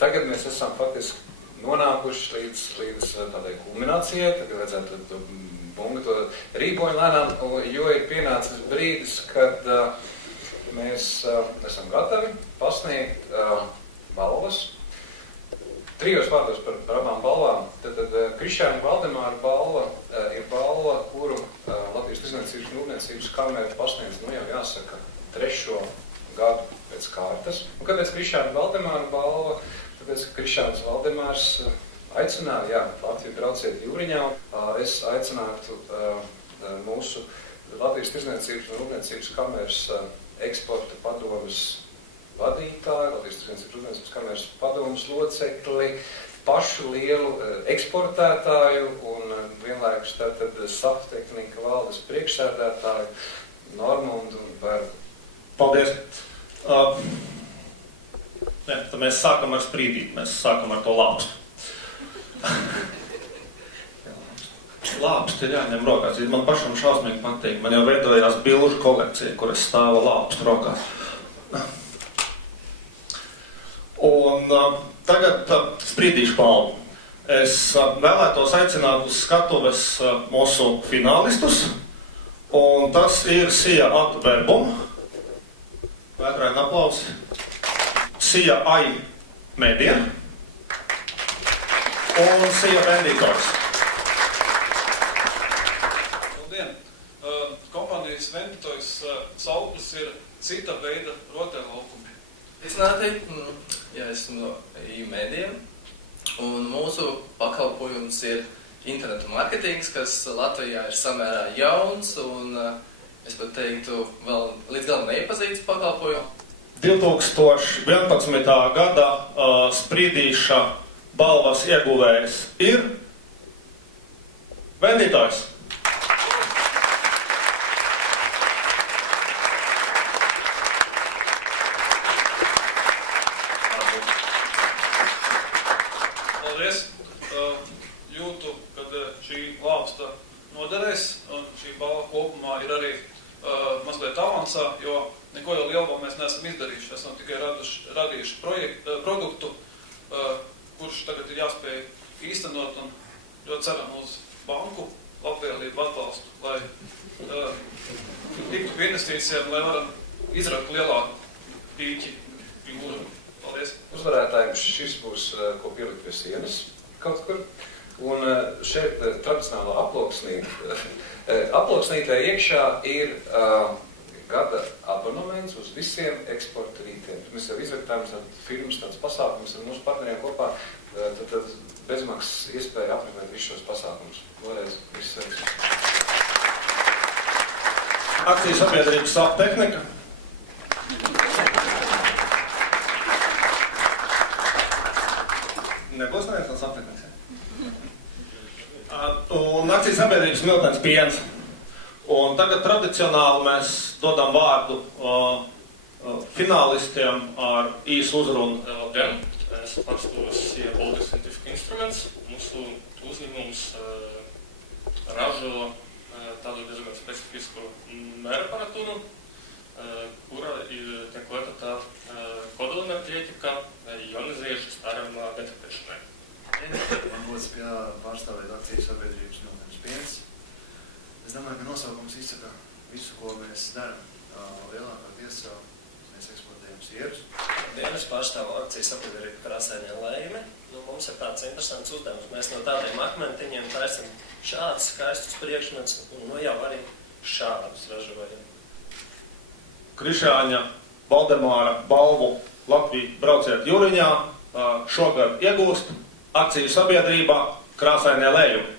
tagad mēs esam faktiski nonākuši līdz tādai kulminācijai, tagad vajadzētu bungu to rīboņu lēnām, jo ir pienācis brīdis, kad mēs esam gatavi pasniegt balvas. 3 vārdos par abām balvām. Tad Krišjāņa Valdemāra balva ir balva, kuru Latvijas Tirdzniecības un Rūpniecības kamera pasniedz, jau jāsaka, 3. gadu pēc kārtas. Un kāpēc Krišjāņa Valdemāra balva? Tāpēc, ka Krišjāns Valdemārs aicināja, Latviju brauciet Jūriņā. Es aicinātu mūsu Latvijas Tirdzniecības un Rūpniecības kameras eksporta padomes vadītāju, Latvijas Tirdzniecības un Rūpniecības kameras padomes locekli, pašu lielu eksportētāju un vienlaikus tātad Saftehnika valdes priekšsēdētāju Normundu Bergu. Paldies! Tad mēs sākam ar sprīdīt, mēs sākam ar to lāpstu. Lāpstu ir jāņem rokās, man pašam šausmīgi patīk. Man jau veidojās bilžu kolekcija, kur es stāvu lāpstu rokās. Un tagad sprīdīšu balvu. Es vēlētos aicināt uz skatuves mūsu finālistus, un tas ir Sija Atu Verbum. Vētraini aplausi. Sija Ai Media un Sija Venditors. Labdien! Kompānijas Venditors sauklis ir cita veida rotaļlaukumi. Sveicināti! Ja esmu no i-Media, un mūsu pakalpojums ir internetu marketings, kas Latvijā ir samērā jauns, un es pat teiktu, vēl līdz galam neiepazīts pakalpojumu. 2011. gada sprīdīša balvas ieguvējs ir Venditors. Paldies! Jūtu, kad šī lāpsta noderēs, un šī balva kopumā ir arī mazliet avansā, jo neko jau lielā mēs neesam izdarījuši. Esam tikai radījuši produktu, kurš tagad ir jāspēj īstenot, un ļoti ceram uz banku labvēlību atbalstu, lai tiktu pie investīcijām, lai varam izrakt lielāku pīķi jūru. Paldies! Uzvarētājiem šis būs, ko pielikt pie sienas kaut kur. Un šeit tradicionālā aploksnītē iekšā ir gada abonements uz visiem eksporta rītiem. Mēs jau izraktājam firmas, tāds pasākums ar mūsu partneriem kopā, tad bezmaksas iespēja apmeklēt visus šos pasākumus. Vēlreiz viss sveiks. Akciju sabiedrības Saftehnika. Nebūs neviens no Saftehnikas. Un akciju sabiedrības Miltens piens. Un tagad tradicionāli mēs dodam vārdu finālistiem ar īsu uzrunu. Labdien! Es pārstāvu Sija Baltic Scientific Instruments. Mūsu uzņēmums ražo tādu diezgan specifisku mēraparatūru, kura tiek lietota kodolenerģētika ionizējušas ārējumā detektēšanai. Man gods pārstāvēt akciju sabiedrības Miltens piens. Es domāju, ka nosaukums izsaka visu, ko mēs darām. Lielākoties mēs eksportējam sierus. Es pārstāvu akciju sabiedrību Krāsainie Lējumi. Mums ir tāds interesants uzdevums. Mēs no tādiem akmentiņiem taisam šādus skaistus priekšmets un jau arī šādus ražojam. Krišjāņa Valdemāra balvu Latviju brauciet Jūriņā šogad iegūst akciju sabiedrība Krāsainie Lējumi.